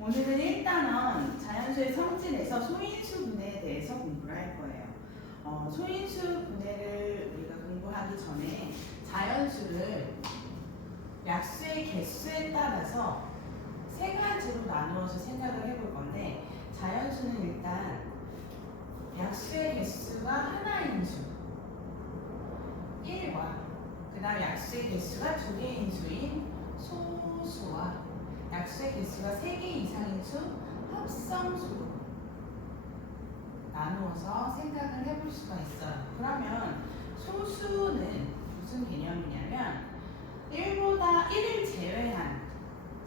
오늘은 일단은 자연수의 성질에서 소인수 분해에 대해서 공부를 할 거예요. 소인수 분해를 우리가 공부하기 전에 자연수를 약수의 개수에 따라서 세 가지로 나누어서 생각을 해볼 건데, 자연수는 일단 약수의 개수가 하나인 수 1과 그 다음 약수의 개수가 2개인 수인 소수와 약수의 개수가 3개 이상인 수 합성수로 나누어서 생각을 해볼 수가 있어요. 그러면 소수는 무슨 개념이냐면 1을 제외한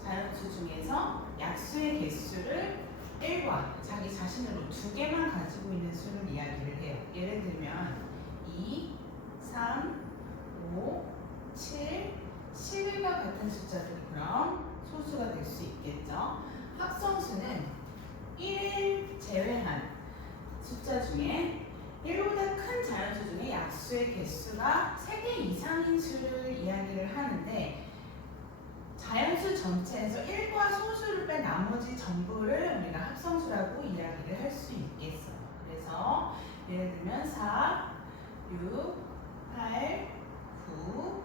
자연수 중에서 약수의 개수를 1과 자기 자신으로 2개만 가지고 있는 수를 이야기를 해요. 예를 들면 2, 3, 5, 7, 11과 같은 숫자들이 그럼 소수가 될 수 있겠죠. 합성수는 1을 제외한 숫자 중에 1보다 큰 자연수 중에 약수의 개수가 3개 이상인 수를 이야기를 하는데, 자연수 전체에서 1과 소수를 뺀 나머지 전부를 우리가 합성수라고 이야기를 할 수 있겠어요. 그래서 예를 들면 4, 6, 8, 9,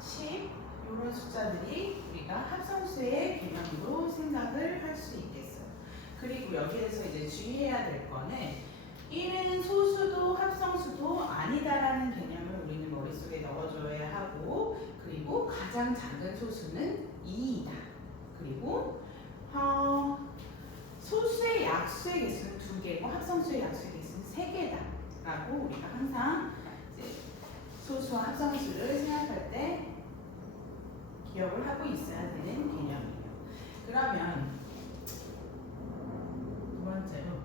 10 이런 숫자들이 우리가 합성수의 개념으로 생각을 할 수 있겠어요. 그리고 여기에서 이제 주의해야 될 거는 1은 소수도 합성수도 아니다라는 개념을 우리는 머릿속에 넣어줘야 하고, 그리고 가장 작은 소수는 2이다. 그리고 소수의 약수의 개수는 2개고 합성수의 약수의 개수는 3개다 라고 우리가 항상 이제 소수와 합성수를 생각할 때 기억을 하고 있어야 되는 개념이에요. 그러면 두 번째로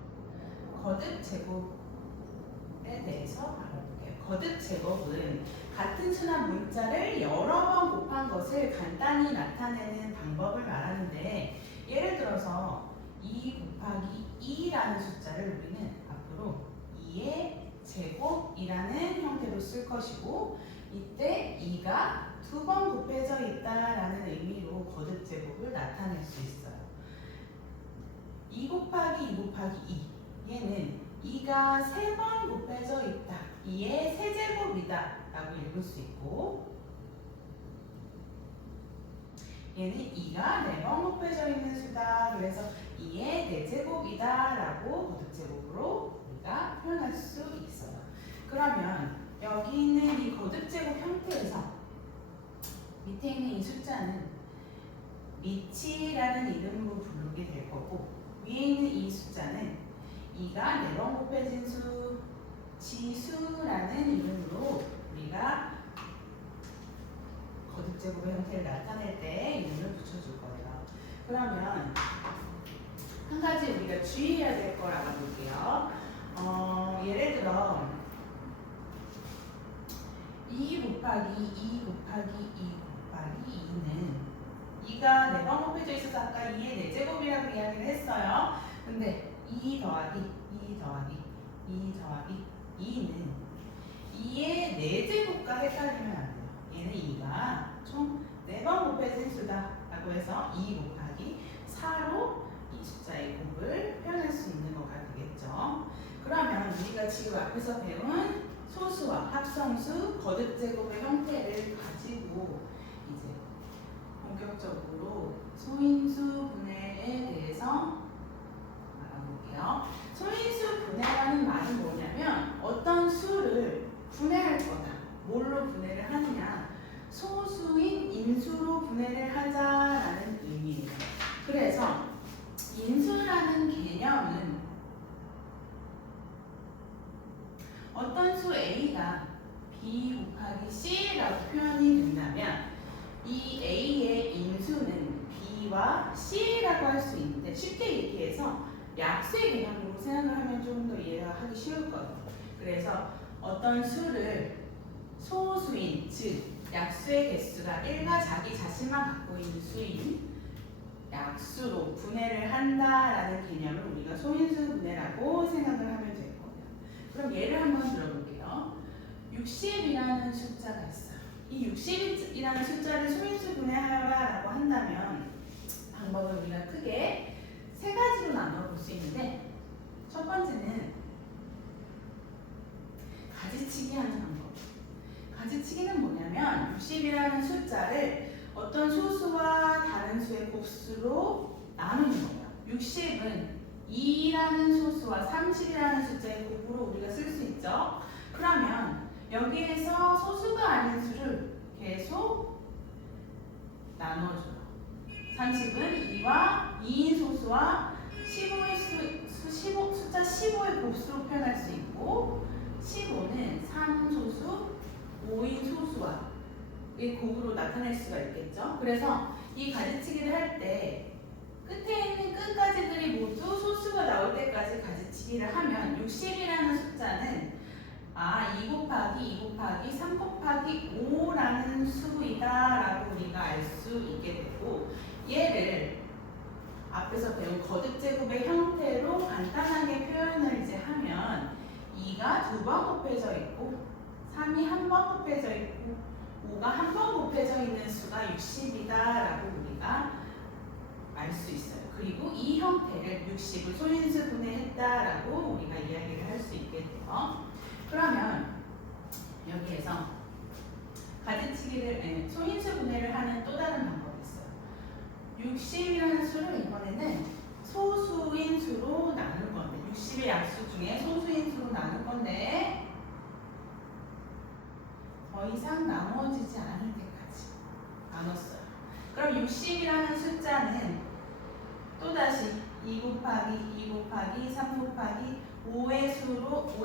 거듭 제곱에 대해서 알아볼게요. 거듭 제곱은 같은 수나 문자를 여러 번 곱한 것을 간단히 나타내는 방법을 말하는데, 예를 들어서 2 곱하기 2라는 숫자를 우리는 앞으로 2의 제곱이라는 형태로 쓸 것이고, 이때 2가 2번 곱해져 있다라는 의미로 거듭 제곱을 나타낼 수 있어요. 2 곱하기 2 곱하기 2, 얘는 2가 3번 곱해져 있다, 2의 세제곱이다 라고 읽을 수 있고, 얘는 2가 4번 곱해져 있는 수다, 그래서 2의 4제곱이다 라고 거듭제곱으로 우리가 표현할 수 있어요. 그러면 여기 있는 이 거듭제곱 형태에서 밑에 있는 이 숫자는 미치라는 이름으로 부르게 될 거고, 위에 있는 이 숫자는 2가 4번 곱해진 수 지수라는 이름으로 우리가 거듭제곱의 형태를 나타낼 때 이름을 붙여줄 거예요. 그러면 한 가지 우리가 주의해야 될 걸 알아볼게요. 예를 들어 2 곱하기 2 곱하기 2 곱하기 2는 2가 4번 곱해져 있어서 아까 2의 4제곱이라고 이야기를 했어요. 근데 2 더하기 2 더하기 2 더하기 2는 2의 4제곱과 헷갈리면 안 돼요. 얘는 2가 총 4번 곱해진 수다 라고 해서 2 곱하기 4로 이 숫자의 곱을 표현할 수 있는 거가 되겠죠. 그러면 우리가 지금 앞에서 배운 소수와 합성수, 거듭제곱의 형태를 가지고 이제 본격적으로 소인수 분해에 대해서 알아볼게요. 소인수 분해라는 말은 뭐냐면 어떤 수를 분해할 거다. 뭘로 분해를 하느냐? 소수인 인수로 분해를 하자라는 의미예요. 그래서 인수라는 개념은 어떤 수 A가 B 곱하기 C라고 표현이 된다면, 이 A의 인수는 B와 C라고 할 수 있는데, 쉽게 얘기해서 약수의 개념으로 생각을 하면 좀 더 이해가 하기 쉬울 거예요. 그래서 어떤 수를 소수인, 즉 약수의 개수가 1과 자기 자신만 갖고 있는 수인 약수로 분해를 한다라는 개념을 우리가 소인수 분해라고 생각을 하면 될 거예요. 그럼 예를 한번 들어볼게요. 60이라는 숫자가 있어요. 이 60이라는 숫자를 소인수 분해하여라 라고 한다면 방법을 우리가 크게 곱으로 나누는 거예요. 60은 2라는 소수와 30이라는 숫자의 곱으로 우리가 쓸 수 있죠. 그러면 여기에서 소수가 아닌 수를 계속 나눠줘요. 30은 2와 2인 소수와 15의 숫자 15의 곱수로 표현할 수 있고 15는 3소수, 5인 소수와 이 곱으로 나타낼 수가 있겠죠. 그래서 이 가지치기를 할 때 끝에 있는 끝까지들이 모두 소수가 나올 때까지 가지치기를 하면 60이라는 숫자는 2 곱하기 2 곱하기 3 곱하기 5라는 수이다 라고 우리가 알 수 있게 되고 얘를 앞에서 배운 거듭제곱의 형태로 간단하게 표현을 이제 하면 2가 2번 곱해져 있고 3이 1번 곱해져 있고 5가 1번 곱해져 있는 수가 60이다 라고 우리가 알 수 있어요. 그리고 이 형태를 60을 소인수 분해했다 라고 우리가 이야기를 할 수 있게 돼요. 그러면 여기에서 가지치기를 소인수 분해를 하는 또 다른 방법이 있어요. 60이라는 수를 이번에는 소수인 수로 나눌 건데 60의 약수 중에 소수인 수로 나눌 건데 더 이상 나눠지지 않을 때까지 나눴어요. 그럼 60이라는 숫자는 또다시 2 곱하기 2 곱하기 3 곱하기 5의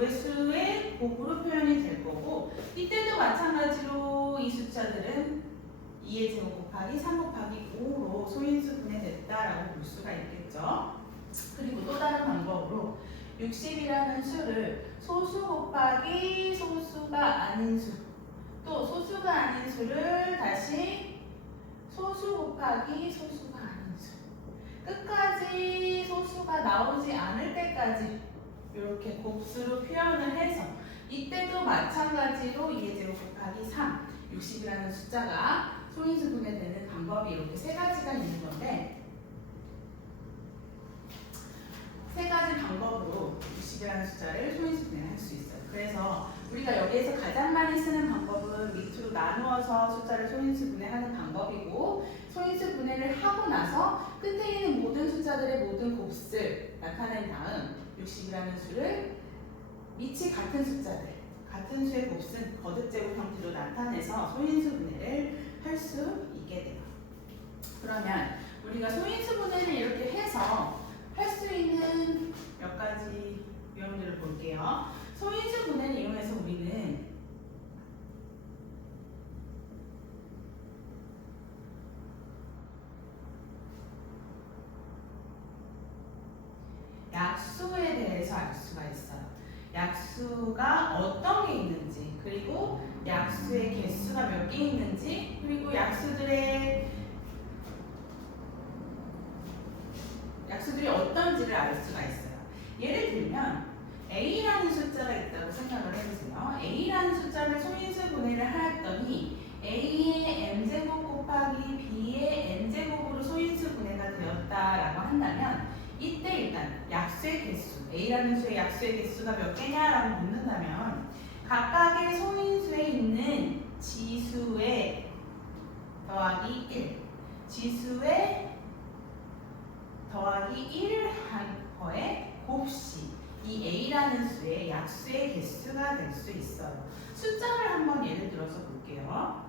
수의 곱으로 표현이 될 거고 이때도 마찬가지로 이 숫자들은 2의 제곱 곱하기 3 곱하기 5로 소인수 분해됐다라고 볼 수가 있겠죠. 그리고 또 다른 방법으로 60이라는 수를 소수 곱하기 소수가 아닌 수, 또 소수가 아닌 수를 다시 소수 곱하기 소수가 아닌 수, 끝까지 소수가 나오지 않을 때까지 이렇게 곱수로 표현을 해서 이때도 마찬가지로 2의 제곱 곱하기 3, 60이라는 숫자가 소인수 분해되는 방법이 이렇게 세 가지가 있는 건데 세 가지 방법으로 60이라는 숫자를 소인수 분해할 수 있어요. 그래서 우리가 여기에서 가장 많이 쓰는 방법은 밑으로 나누어서 숫자를 소인수 분해하는 방법이고 소인수 분해를 하고 나서 끝에 있는 모든 숫자들의 모든 곱수를 나타낸 다음 60이라는 수를 밑이 같은 숫자들, 같은 수의 곱수는 거듭제곱 형태로 나타내서 소인수 분해를 할 수 있게 돼요. 그러면 우리가 소인수 분해를 이렇게 해서 할 수 있는 몇 가지 유형들을 볼게요. 소인수 분해를 이용해서 우리는 약수에 대해서 알 수가 있어요. 약수가 어떤 게 있는지, 그리고 약수의 개수가 몇 개 있는지, 그리고 약수들이 어떤지를 알 수가 있어요. 예를 들면 A라는 숫자가 있다고 생각을 해보세요. A라는 숫자를 소인수 분해를 하였더니 A의 M제곱 곱하기 B의 N제곱으로 소인수 분해가 되었다라고 한다면 이때 일단 약수의 개수, A라는 수의 약수의 개수가 몇 개냐라고 묻는다면 각각의 소인수에 있는 지수의 더하기 1, 지수의 더하기 1 한 거에 곱시 이 A라는 수의 약수의 개수가 될 수 있어요. 숫자를 한번 예를 들어서 볼게요.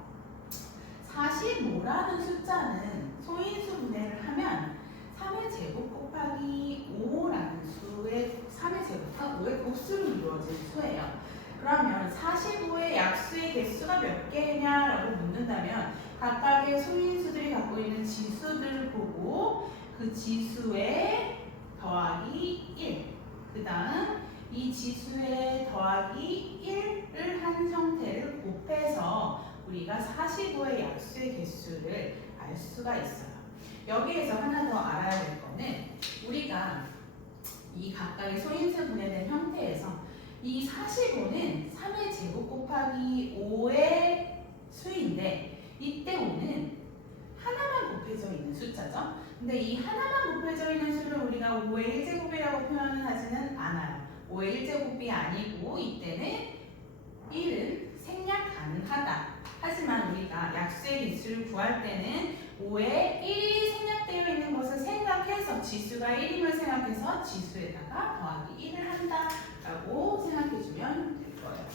45라는 숫자는 소인수 분해를 하면 3의 제곱 곱하기 5라는 수의 3의 제곱과 5의 곱수로 이루어진 수예요. 그러면 45의 약수의 개수가 몇 개냐라고 묻는다면 각각의 소인수들이 갖고 있는 지수들을 보고 그 지수에 더하기 1, 그 다음 이 지수에 더하기 1을 한 형태를 곱해서 우리가 45의 약수의 개수를 알 수가 있어요. 여기에서 하나 더 알아야 될 거는 우리가 이 각각의 소인수 분해된 형태에서 이 45는 3의 제곱 곱하기 5의 수인데 이때 5는 하나만 곱해져 있는 숫자죠. 근데 이 하나만 곱해져 있는 수를 우리가 5의 1제곱이라고 표현을 하지는 않아요. 5의 1제곱이 아니고 이때는 1은 생략 가능하다. 하지만 우리가 약수의 개수를 구할 때는 5에 1이 생략되어 있는 것을 생각해서 지수가 1임을 생각해서 지수에다가 더하기 1을 한다라고 생각해주면 될 거예요.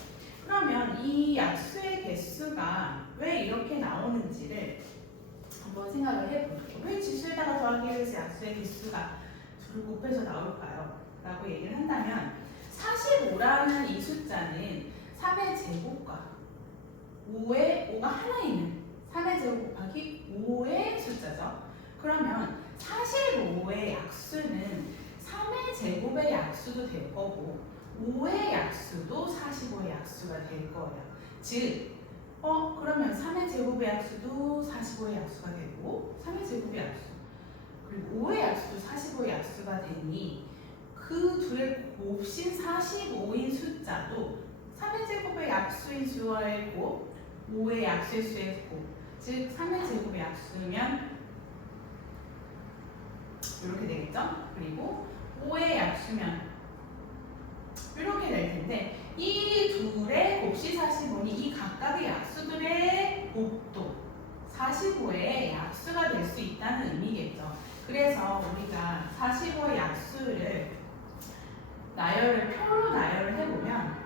그러면 이 약수의 개수가 왜 이렇게 나오는지를 한번 생각을 해볼게요. 왜 지수에다가 더하기 1에서 약수의 개수가 둘을 곱해서 나올까요? 라고 얘기를 한다면 45라는 이 숫자는 3의 제곱과 5가 하나 있는 3의 제곱 곱하기 5의 숫자죠. 그러면 45의 약수는 3의 제곱의 약수도 될 거고 5의 약수도 45의 약수가 될 거예요. 즉, 그러면 3의 제곱의 약수도 45의 약수가 되고 3의 제곱의 약수 그리고 5의 약수도 45의 약수가 되니 그 둘의 곱신 45인 숫자도 3의 제곱의 약수인 수의 곱 5의 약수의 수의 곱 즉 3의 제곱의 약수면 이렇게 되겠죠? 그리고 5의 약수면 이렇게 될 텐데 이 둘의 곱씨 45니 이 각각의 약수들의 곱도 45의 약수가 될 수 있다는 의미겠죠. 그래서 우리가 45의 약수를 표로 나열을 해보면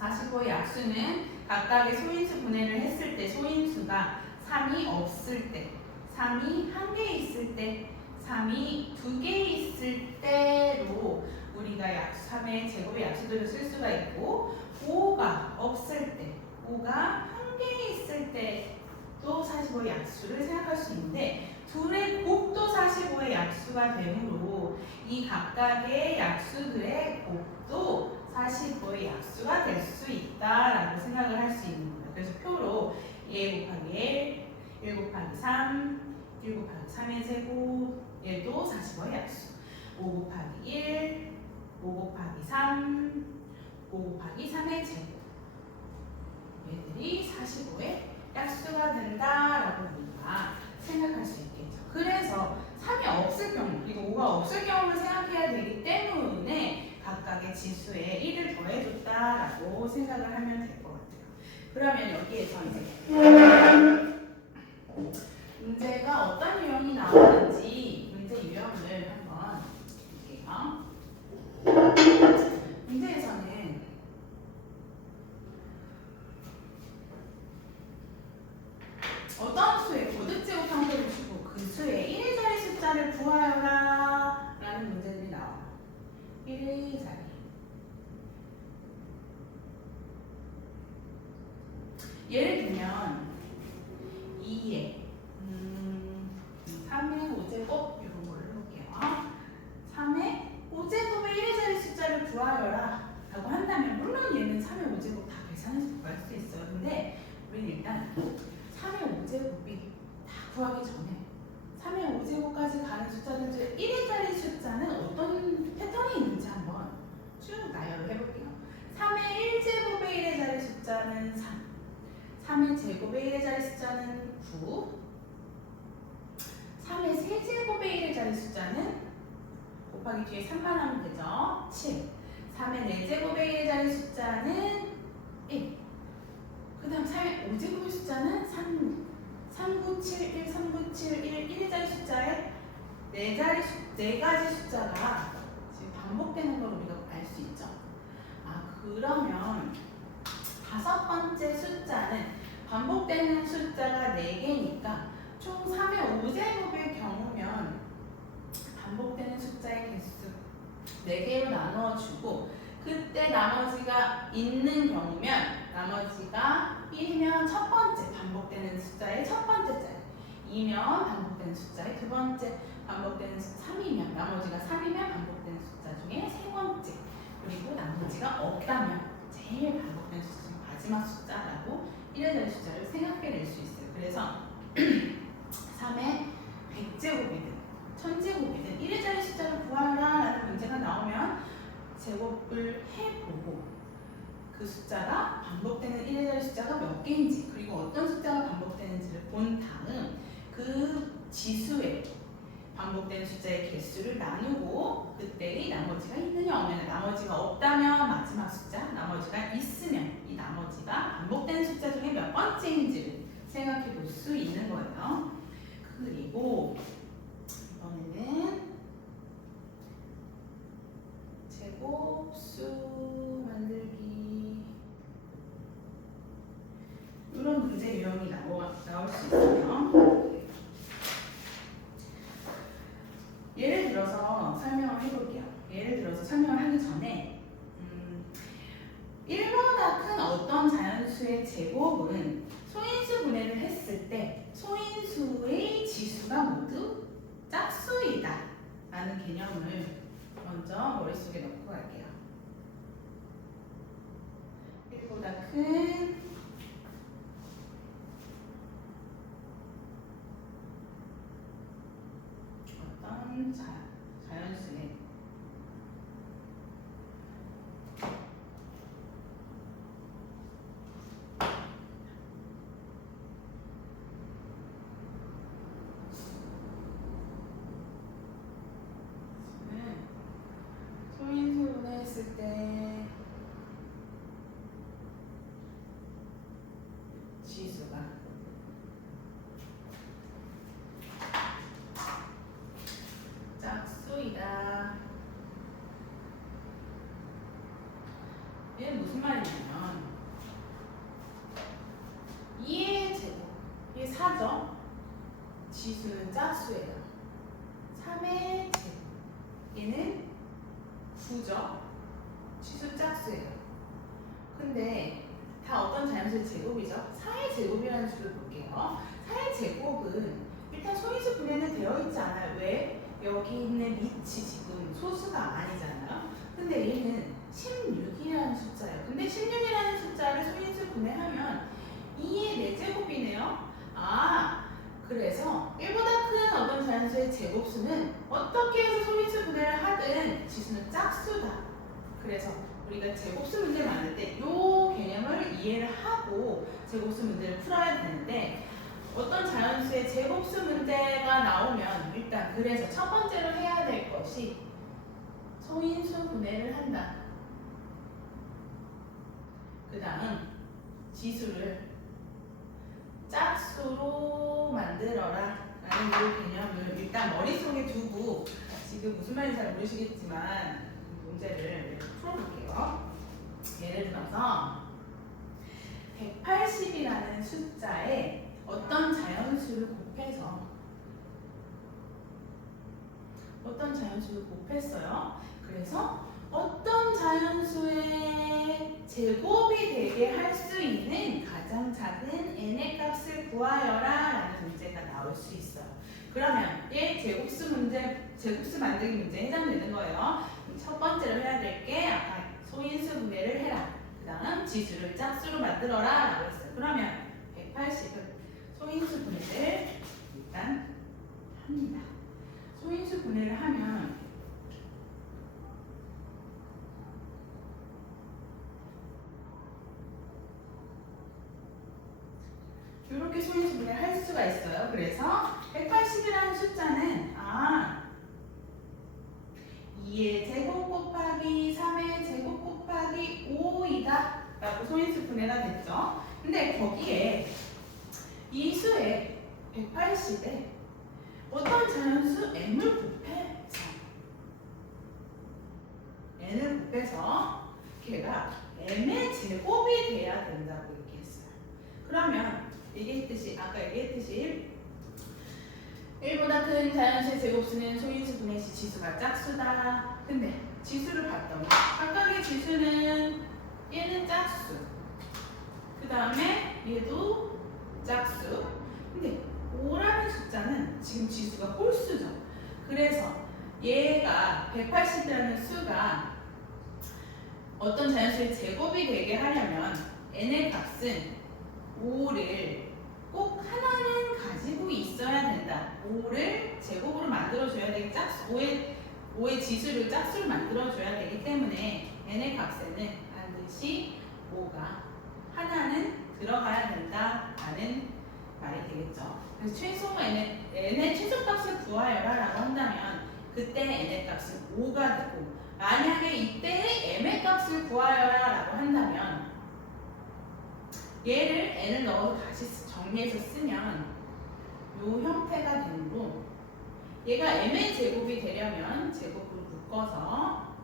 45의 약수는 각각의 소인수 분해를 했을 때 소인수가 3이 없을 때 3이 1개 있을 때 3이 2개 있을 때로 우리가 3의 제곱의 약수들을 쓸 수가 있고 5가 없을 때 5가 1개 있을 때도 45의 약수를 생각할 수 있는데 둘의 곱도 45의 약수가 되므로 이 각각의 약수들의 곱도 45의 약수가 될 수 있다라고 생각을 할 수 있는 거예요. 그래서 표로 1 곱하기 1 곱하기 3, 1 곱하기 3의 제곱 얘도 45의 약수 5 곱하기 1, 5 곱하기 3, 5 곱하기 3의 제곱 얘들이 45의 약수가 된다라고 우리가 생각할 수 있겠죠. 그래서 3이 없을 경우 그리고 5가 없을 경우를 생각해야 되기 때문에 각각의 지수에 1을 더해줬다라고 생각을 하면 될 것 같아요. 그러면 여기에서 이제 문제가 어떤 유형이 나오는지 문제 유형을 한번 볼게요. 문제에서는 어떤 수의 고득제곱 형태를 주고 그 수의 1의 자리 숫자를 구하여라 라는 문제들이 나와요. 1의 자리 예를 들면 2의 3의 5제곱 이런 걸로 해볼게요. 3의 5제곱의 1의 자리 숫자를 구하여라 라고 한다면 물론 얘는 3의 5제곱 다 계산해서 구할 수 있어요. 근데 우리는 일단 3의 5제곱이 다 구하기 전에 3의 5제곱까지 가는 숫자들 중 1의 자리 숫자는 어떤 패턴이 있는지 한번 쭉 나열을 해볼게요. 3의 1제곱의 1의 자리 숫자는 3 3의 제곱의 1의 자리 숫자는 9 3의 세제곱의 1의 자리 숫자는 곱하기 뒤에 3만 하면 되죠. 7 3의 4제곱의 1의 자리 숫자는 1 그 다음 3의 5제곱의 숫자는 3, 9, 7, 1, 3, 9, 7, 1 1의 자리 숫자에 4가지 숫자가 지금 반복되는 걸 우리가 알 수 있죠. 그러면 5번째 숫자는 반복되는 숫자가 4개니까 총 3의 5제곱의 경우면 반복되는 숫자의 개수 4개로 나누어주고 그때 나머지가 있는 경우면 나머지가 1이면 첫 번째 반복되는 숫자의 첫 번째 자리 2면 반복되는 숫자의 두 번째 반복되는 3이면 나머지가 3이면 반복되는 숫자 중에 세 번째 그리고 나머지가 없다면 제일 반복되는 숫자 마지막 숫자라고 1의 자리 숫자를 생각해낼 수 있어요. 그래서 3의 100제곱이든 1000제곱이든 1의 자리 숫자를 구하라 라는 문제가 나오면 제곱을 해보고 그 숫자가 반복되는 1의 자리 숫자가 몇 개인지 그리고 어떤 숫자가 반복되는지를 본 다음 그 지수의 반복되는 숫자의 개수를 나누고 그때의 나머지가 있느냐 없느냐 나머지가 없다면 마지막 숫자 나머지가 있으면 이 나머지가 반복되는 숫자 중에 몇 번째인지를 생각해 볼 수 있는 거예요. 그리고 이번에는 들어서 설명을 해볼게요. 예를 들어서 설명을 하기 전에 1보다 큰 어떤 자연수의 제곱은 소인수 분해를 했을 때 소인수의 지수가 모두 짝수이다 라는 개념을 먼저 머릿속에 넣고 갈게요. 1보다 큰 어떤 자연수의 소인수 분해했을 때 지수가 짝수이다. 얘는 무슨 말이냐면 2의 제곱, 이게 4죠? 지수는 짝수예요. 3의 제곱, 얘는 9죠? 지수 짝수예요. 근데 다 어떤 자연수의 제곱이죠? 4의 제곱이라는 수를 볼게요. 4의 제곱은 일단 소인수 분해는 되어 있지 않아요. 왜? 여기 있는 밑이 지금 소수가 아니잖아요. 근데 얘는 16이라는 숫자예요. 근데 16이라는 숫자를 소인수 분해하면 2의 4제곱이네요. 그래서 1보다 큰 어떤 자연수의 제곱수는 어떻게 해서 소인수 분해를 하든 지수는 짝수다. 그래서 우리가 제곱수 문제를 만들 때 이 개념을 이해를 하고 제곱수 문제를 풀어야 되는데 어떤 자연수의 제곱수 문제가 나오면 일단 그래서 첫 번째로 해야 될 것이 소인수 분해를 한다. 그 다음 지수를 짝수로 만들어라 라는 이 개념을 일단 머릿속에 두고 지금 무슨 말인지 잘 모르시겠지만 문제를 풀어볼게요. 예를 들어서 180이라는 숫자에 어떤 자연수를 곱했어요. 그래서 어떤 자연수의 제곱이 되게 할 수 있는 가장 작은 n의 값을 구하여라 라는 문제가 나올 수 있어요. 그러면 얘 제곱수 만들기 문제에 해당되는 거예요. 첫 번째로 해야 될 게 아까 소인수 분해를 해라. 그 다음 지수를 짝수로 만들어라 라고 했어요. 그러면 180은 소인수 분해를 일단 합니다. 소인수 분해를 하면 이렇게 소인수 분해를 할 수가 있어요. 그래서 180이라는 숫자는 2의 제곱 곱하기 3의 제곱 곱하기 5이다 라고 소인수 분해가 됐죠. 근데 거기에 이 수에 180에 어떤 자연수 n을 곱해서 걔가 m의 제곱이 돼야 된다고 얘기했어요. 그러면 아까 얘기했듯이 1보다 큰 자연수의 제곱수는 소인수 분해 시 지수가 짝수다. 근데 지수를 봤더니 각각의 지수는 얘는 짝수, 그 다음에 얘도 짝수. 근데 5라는 숫자는 지금 지수가 홀수죠. 그래서 얘가 180이라는 수가 어떤 자연수의 제곱이 되게 하려면 n의 값은 5를 꼭 하나는 가지고 있어야 된다. 5를 제곱으로 만들어줘야 되기 짝수, 5의 지수를 짝수를 만들어줘야 되기 때문에 n의 값에는 반드시 5가 하나는 들어가야 된다라는 말이 되겠죠. 그래서 n의 최소값을 구하여라 라고 한다면 그때 n의 값은 5가 되고, 만약에 이때 m의 값을 구하여라 라고 한다면 얘를 n을 넣어서 다시 정리해서 쓰면 이 형태가 되므로 얘가 m의 제곱이 되려면 제곱으로 묶어서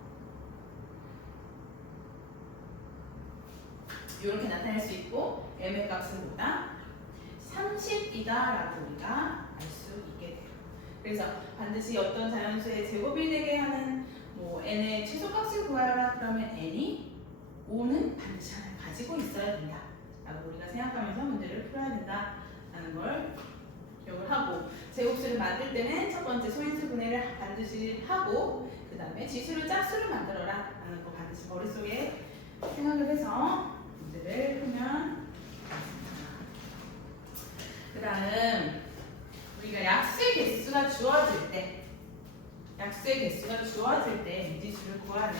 이렇게 나타낼 수 있고, m의 값은 뭐다? 30이다 라고 우리가 알 수 있게 돼요. 그래서 반드시 어떤 자연수의 제곱이 되게 하는 뭐 n의 최소값을 구하라. 그러면 n이 5는 반드시 하나 가지고 있어야 된다 라고 우리가 생각하면서 문제를 풀어야 된다라는 걸 기억을 하고, 제곱수를 만들 때는 첫 번째 소인수 분해를 반드시 하고 그 다음에 지수를 짝수를 만들어라 라는 거 반드시 머릿속에 생각을 해서 문제를 풀면 그 다음 우리가 약수의 개수가 주어질 때 미지수를 구하는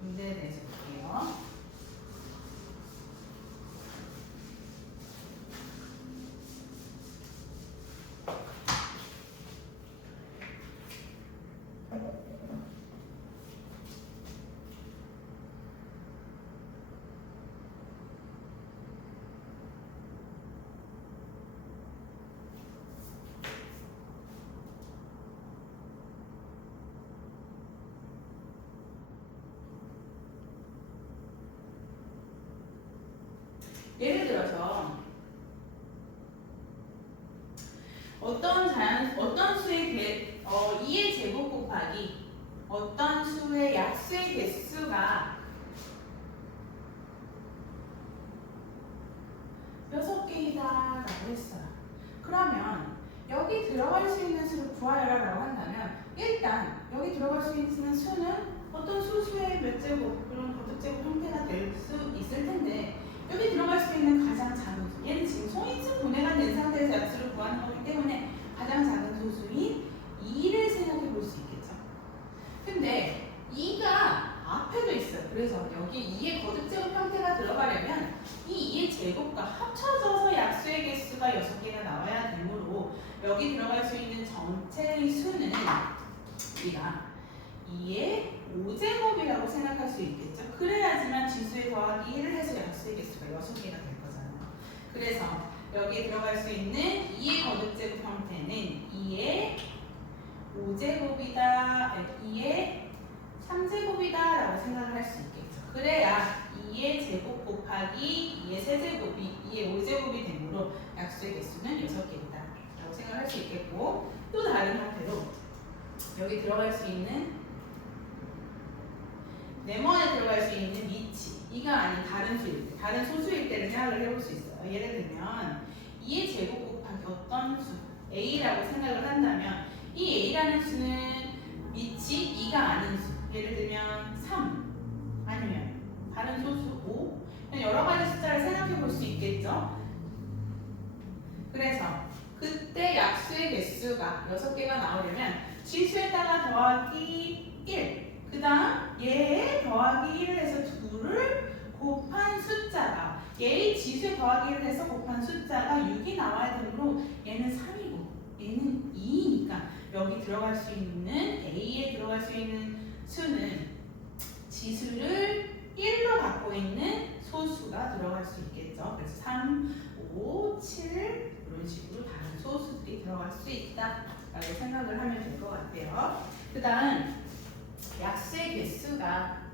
문제에 대해서 볼게요. 예를 들어서 어떤 수의 2의 제곱 곱하기 어떤 수의 약수의 개수가 6개이다 라고 했어요. 그러면 여기 들어갈 수 있는 수를 구하여라 라고 한다면 일단 여기 들어갈 수 있는 수는 어떤 소수의 몇 제곱, 그런 거듭제곱 형태가 될 수 있을 텐데, 여기 들어갈 수 있는 가장 작은 수, 얘는 지금 소인수 분해가 된 상태에서 약수를 구하는 거기 때문에 가장 작은 소수인 2를 생각해 볼 수 있겠죠. 근데 2가 앞에도 있어요. 그래서 여기 2의 거듭제곱 형태가 들어가려면 이 2의 제곱과 합쳐져서 약수의 개수가 6개가 나와야 되므로 여기 들어갈 수 있는 전체의 수는 우리가 2의 5제곱이라고 생각할 수 있겠죠. 그래야지만 지수에 더하기 1을 해서 약수의 개수가 6개가 될 거잖아요. 그래서 여기에 들어갈 수 있는 2의 거듭제곱 형태는 2의 5제곱이다, 2의 3제곱이다 라고 생각을 할 수 있겠죠. 그래야 2의 제곱 곱하기 2의 세제곱이 2의 5제곱이 되므로 약수의 개수는 6개이다 라고 생각할 수 있겠고, 또 다른 형태로 여기 들어갈 수 있는 네모에 들어갈 수 있는 미치, 이가 아닌 다른 소수일 때를 생각을 해볼 수 있어요. 예를 들면 2의 제곱 곱하기 어떤 수 a라고 생각을 한다면 이 a라는 수는 미치 2가 아닌 수, 예를 들면 3 아니면 다른 소수 5, 여러 가지 숫자를 생각해 볼 수 있겠죠. 그래서 그때 약수의 개수가 6개가 나오려면 지수에다가 더하기 1, 그 다음 얘에 더하기 1을 해서 2를 곱한 숫자가, 얘의 지수에 더하기 1을 해서 곱한 숫자가 6이 나와야 되므로 얘는 3이고 얘는 2이니까 여기 들어갈 수 있는 A에 들어갈 수 있는 수는 지수를 1로 갖고 있는 소수가 들어갈 수 있겠죠. 그래서 3, 5, 7 이런 식으로 다른 소수들이 들어갈 수 있다 라고 생각을 하면 될 것 같아요. 그 다음 약수의 개수가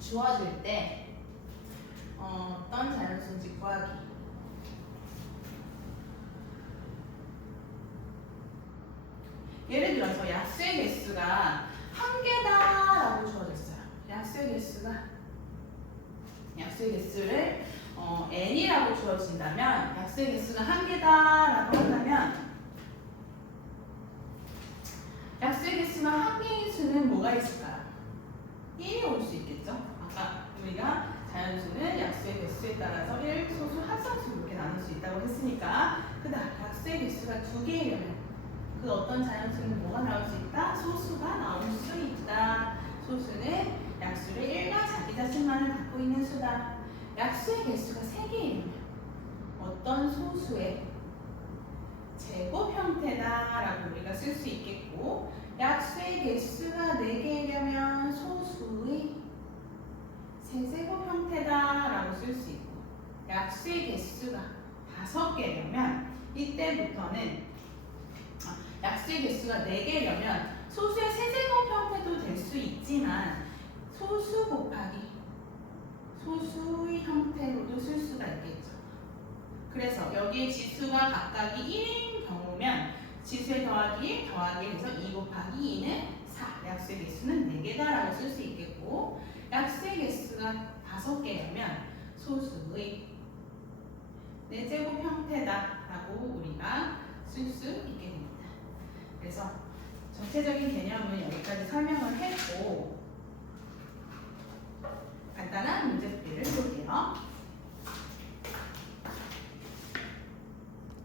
주어질 때 어떤 자연수인지 구하기. 예를 들어서 약수의 개수가 1개다라고 주어졌어요. 약수의 개수를 n이라고 주어진다면, 약수의 개수가 1개다라고 한다면 약수의 개수가 1개인 수는 뭐가 있을까요? 1이 올 수 있겠죠. 아까 우리가 자연수는 약수의 개수에 따라서 1, 소수, 합성수 이렇게 나눌 수 있다고 했으니까, 그 다음 약수의 개수가 2개이려면 그 어떤 자연수는 뭐가 나올 수 있다? 소수가 나올 수 있다. 소수는 약수를 1과 자기 자신만을 갖고 있는 수다. 약수의 개수가 3개이면 어떤 소수의 제곱 형태다라고 우리가 쓸 수 있겠고, 약수의 개수가 4개이려면 소수의 세제곱 형태다라고 쓸 수 있고, 약수의 개수가 5개려면 이때부터는 약수의 개수가 4개려면 소수의 세제곱 형태도 될 수 있지만 소수 곱하기 소수의 형태로도 쓸 수가 있겠죠. 그래서 여기에 지수가 각각이 1인 경우면 지수의 더하기 해서 2 곱하기 2는 4. 약수의 개수는 4개다라고 쓸 수 있겠고, 약수의 개수가 5개라면 소수의 4제곱 형태다라고 우리가 쓸 수 있게 됩니다. 그래서 전체적인 개념은 여기까지 설명을 했고,